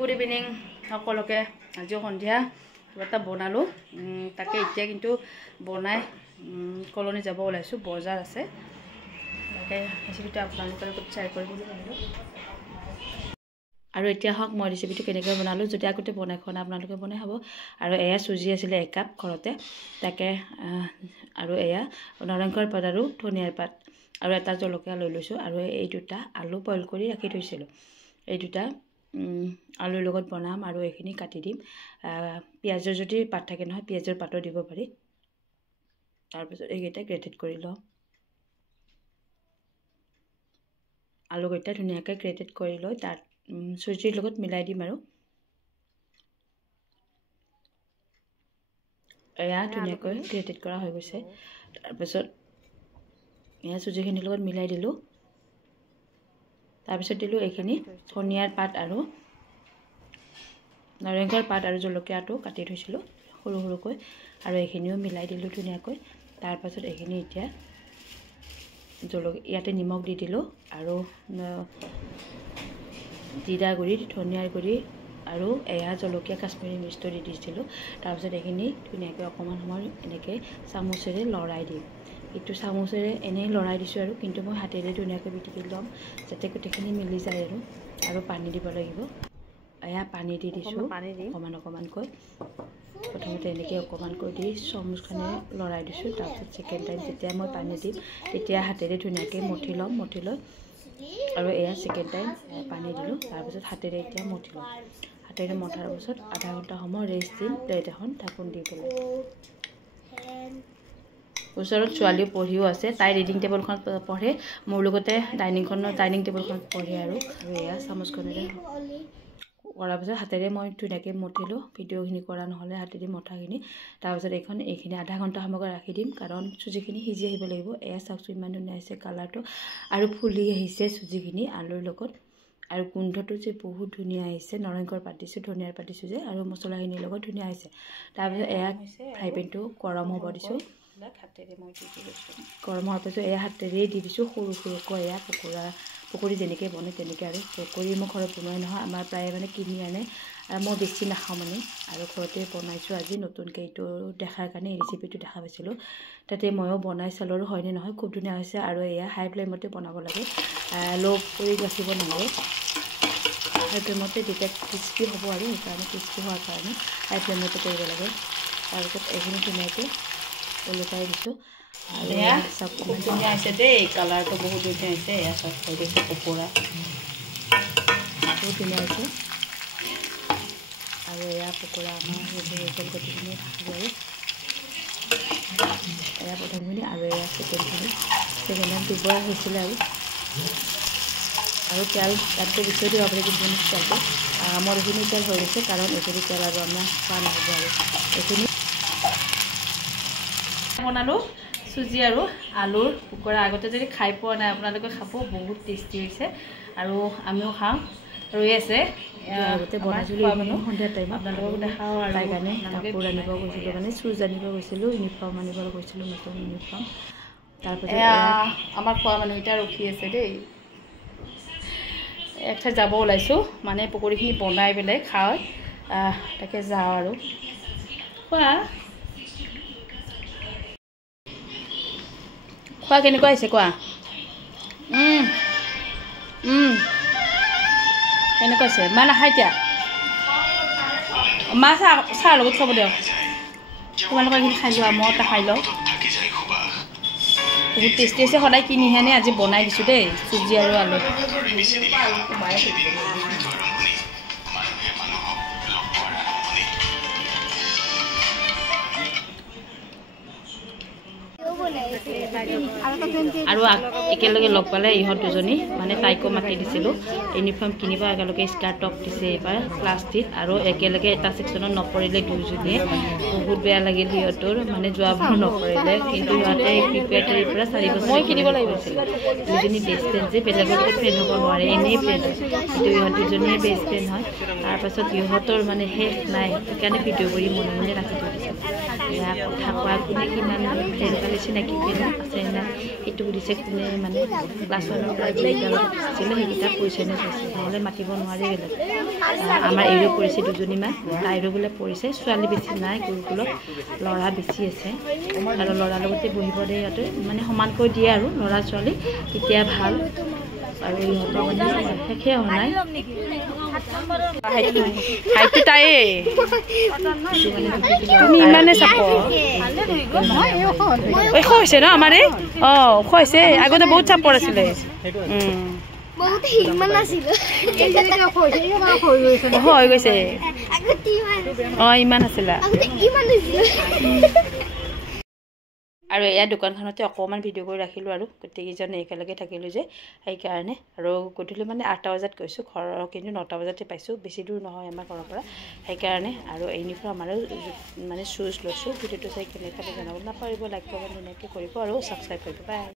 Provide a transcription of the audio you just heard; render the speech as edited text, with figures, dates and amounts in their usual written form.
good evening সকলোকে আজি সন্ধিয়া কিবা এটা বনালোঁ তাকে এতিয়া কিন্তু বনাই কলনি যাব ওলাইছোঁ বজাৰ আছে তাকে ৰেচিপিটো আপোনালোকৰ লগত শ্বেয়াৰ কৰিম বুলি ভাবিলোঁ আৰু এতিয়া হওক মই ৰেচিপিটো কেনেকৈ বনালোঁ যদি আগতে বনাই খোৱা নাই আপোনালোকে বনাই খাব আৰু এয়া চুজি আছিলে 1 কাপ ঘৰতে তাকে আৰু এয়া নৰসিংহৰ পাত আৰু ধনিয়াৰ পাত আৰু এটা জলকীয়া লৈ লৈছোঁ আৰু এই দুটা আলু বইল কৰি ৰাখি থৈছিলোঁ এই দুটা আলুৰ লগত বনাম আৰু এইখিনি কাটি দিম পিয়াজৰ যদি পাত থাকে নহয় পিয়াজৰ পাতো দিব পাৰি তাৰপিছত এইকেইটা গ্ৰেটেড কৰি লওঁ আলুকেইটা ধুনীয়াকৈ গ্ৰেটেড কৰি লৈ তাত চুজিৰ লগত মিলাই দিম আৰু এয়া ধুনীয়াকৈ গ্ৰেটেড কৰা হৈ গৈছে তাৰপিছত এয়া চুজিখিনিৰ লগত মিলাই দিলোঁ তাৰপিছত দিলোঁ এইখিনি ধনিয়াৰ পাত আৰু নৰসিংহৰ পাত আৰু জলকীয়াটো কাটি থৈছিলোঁ সৰু সৰুকৈ আৰু এইখিনিও মিলাই দিলোঁ ধুনীয়াকৈ তাৰপাছত এইখিনি এতিয়া জলকীয়া ইয়াতে নিমখ দি দিলোঁ আৰু জিৰা গুড়ি ধনিয়াৰ গুড়ি আৰু এয়া জলকীয়া কাশ্মীৰী মিৰ্চটো দি দিছিলোঁ তাৰপিছত এইখিনি ধুনীয়াকৈ অকণমান সময় এনেকৈ চামুচেৰে লৰাই দিম এইটো চামুচেৰে এনেই লৰাই দিছোঁ আৰু কিন্তু মই হাতেৰে ধুনীয়াকৈ পিটিকি ল'ম যাতে গোটেইখিনি মিলি যায় আৰু পানী দিব লাগিব এয়া পানী দি দিছোঁ অকণমান অকণমানকৈ প্ৰথমতে এনেকৈ অকণমানকৈ দি চামুচখনে লৰাই দিছোঁ তাৰপিছত ছেকেণ্ড টাইম যেতিয়া মই পানী দিম তেতিয়া হাতেৰে ধুনীয়াকৈ মঠি ল'ম মঠি লৈ আৰু এয়া ছেকেণ্ড টাইম পানী দিলোঁ তাৰপিছত হাতেৰে এতিয়া মঠি ল'ম হাতেৰে মঠাৰ পাছত আধা ঘণ্টা সময় ৰেষ্ট দিম প্লেট এখন ঢাকোন দি পেলাই ওচৰত ছোৱালীও পঢ়িও আছে তাই ৰিডিং টেবুলখনত পঢ়ে মোৰ লগতে ডাইনিং টেবুলখনত পঢ়ে আৰু এয়া চামুচখনেৰে কৰাৰ পিছত হাতেৰে মই ধুনীয়াকৈ মঠিলোঁ ভিডিঅ'খিনি কৰা নহ'লে হাতেৰে মঠাখিনি তাৰপিছত এইখিনি আধা ঘণ্টা সময় ৰাখি দিম কাৰণ চুজিখিনি সিজি আহিব লাগিব এয়া চাওকচোন ইমান ধুনীয়া আহিছে কালাৰটো আৰু ফুলি আহিছে চুজিখিনি আলুৰ লগত আৰু গোন্ধটো যে বহুত ধুনীয়া আহিছে নৰসিংহৰ পাত দিছোঁ ধনিয়াৰ পাত দিছোঁ যে আৰু মছলাখিনিৰ লগত ধুনীয়া আহিছে তাৰপিছত এয়া ফ্ৰাই পেনটো গৰম হ'ব দিছোঁ হাতেৰে মই দি দিছোঁ গৰম হোৱাৰ পাছত এয়া হাতেৰেই দি দিছোঁ সৰু সৰুকৈ এয়া পকৰি যেনেকৈ বনায় তেনেকৈ আৰু পকৰি মই ঘৰত বনোৱাই নহয় আমাৰ প্ৰায় মানে কিনি আনে আৰু মই বেছি নাখাওঁ মানে আৰু ঘৰতে বনাইছোঁ আজি নতুনকৈ এইটো দেখাৰ কাৰণে এই ৰেচিপিটো দেখা পাইছিলোঁ তাতে ময়ো বনাই চালোঁ আৰু হয়নে নহয় খুব ধুনীয়া হৈছে আৰু এয়া হাই ফ্লেমতে বনাব লাগে ল' কৰি ৰাখিব নালাগে হাই ফ্লেমতে যেতিয়া ক্ৰিস্পি হ'ব আৰু সেইকাৰণে ক্ৰিস্পি হোৱাৰ কাৰণে হাই ফ্লেমতে কৰিব লাগে তাৰপিছত এইখিনি ধুনীয়াকৈ ওলটাই দিছোঁ আৰু এয়া চব ধুনীয়া হৈছে দেই কালাৰটো বহুত ধুনীয়া হৈছে এয়া চব হৈ গৈছে পকৰা বহুত ধুনীয়া হৈছে আৰু এয়া পকৰা আমাৰ গোটেইখিনি থাকিব আৰু এয়া প্ৰথমখিনি আৰু এয়া ছেকেণ্ড টাইম দুবাৰ হৈছিলে আৰু তেল তাতকৈ বেছি দিব পাৰি কিন্তু তেলটো মোৰ এইখিনি তেল হৈ গৈছে কাৰণ এইখিনি তেল আৰু আমাৰ খোৱা নহ'ব আৰু এইখিনি বনালোঁ চুজি আৰু আলুৰ পকৰা আগতে যদি খাই পোৱা নাই আপোনালোকে খাব বহুত টেষ্টি হৈছে আৰু আমিও খাওঁ ৰৈ আছে আগতে বনাইছিলোঁ সন্ধিয়া টাইমত আপোনালোকক দেখাওঁ আৰু তাই কাৰণে কাপোৰ আনিব গৈছিলোঁ মানে চুজ আনিব গৈছিলোঁ ইউনিফৰ্ম আনিব গৈছিলোঁ নতুন ইউনিফৰ্ম তাৰপিছত আমাৰ খোৱা মানুহকেইটা ৰখি আছে দেই এঠাইত যাব ওলাইছোঁ মানে পকৰিখিনি বনাই পেলাই খাওঁ তাকে যাওঁ আৰু খোৱা কেনেকুৱা হৈছে কোৱা কেনেকুৱা হৈছে মা নাখায় এতিয়া মা চাহ লগত খাব দিয়ক তোমালোকৰ এইখিনি খাই লোৱা মই এটা খাই লওঁ বহুত টেষ্টি হৈছে সদায় কিনিহেনে আজি বনাই দিছোঁ দেই চুজি আৰু আলু আৰু একেলগে লগ পালে ইহঁত দুজনী মানে তাইকো মাতি দিছিলোঁ ইউনিফৰ্ম কিনিব একেলগে স্কাৰ্ট টপ দিছে এইবাৰ ক্লাছ 3 আৰু একেলগে এটা ছেকশ্যনত নপৰিলে দুয়োজনীয়ে বহুত বেয়া লাগিল সিহঁতৰ মানে যোৱাবাৰ নপৰিলে কিন্তু সিহঁতে প্ৰিপেয়াৰটোৰ পৰা 4 বছৰ মই কিনিব লাগিছিল দুজনী বেষ্ট ফ্ৰেণ্ড যে বেলেগৰ লগত ফ্ৰেণ্ড হ'ব নোৱাৰে এনেই ফ্ৰেণ্ড হয় কিন্তু ইহঁত দুজনীয়ে বেষ্ট ফ্ৰেণ্ড হয় তাৰপাছত ইহঁতৰ মানে শেষ নাই সেইকাৰণে ভিডিঅ' কৰি মনে মনে ৰাখি থৈ দিছোঁ এয়া কথা কোৱা কোনে কিমান ফ্ৰেণ্ড পালে চিনাকি নে কি কিনো আছে নে সেইটো সুধিছে কোনে মানে ক্লাছ 1ৰ পৰা যিকেইটা আছিলে সেইকেইটা পৰিছে নে চাইছে নহ'লে মাতিব নোৱাৰি বেলেগ আমাৰ এইৰো পৰিছে দুজনীমান তাইৰো বোলে পৰিছে ছোৱালী বেছি নাই গুৰুকুলত ল'ৰা বেছি আছে আৰু ল'ৰাৰ লগতে বহিব দিয়ে সিহঁতে মানে সমানকৈ দিয়ে আৰু ল'ৰা ছোৱালী তেতিয়া ভাল আৰু ইহঁতৰ মানে শেষে হোৱা নাই হাইটটো তাইয়ে তুমি ইমানে চাপ ওখ হৈছে ন আমাৰ এই ওখ হৈছে আগতে বহুত চাপৰ আছিলে হৈ গৈছে ইমান আছিলে আৰু এয়া দোকানখনতে অকণমান ভিডিঅ' কৰি ৰাখিলোঁ আৰু গোটেইকেইজনে একেলগে থাকিলোঁ যে সেইকাৰণে আৰু গধূলি মানে 8টা বজাত গৈছোঁ ঘৰৰ কিন্তু 9টা বজাতে পাইছোঁ বেছি দূৰ নহয় আমাৰ ঘৰৰ পৰা সেইকাৰণে আৰু ইউনিফৰ্ম আমাৰো মানে শ্বুজ লৈছোঁ ভিডিঅ'টো চাই কেনেকৈ জনাব নাপাহৰিব লাইক কৰিব ধুনীয়াকৈ কৰিব আৰু ছাবস্ক্ৰাইব কৰিব বাই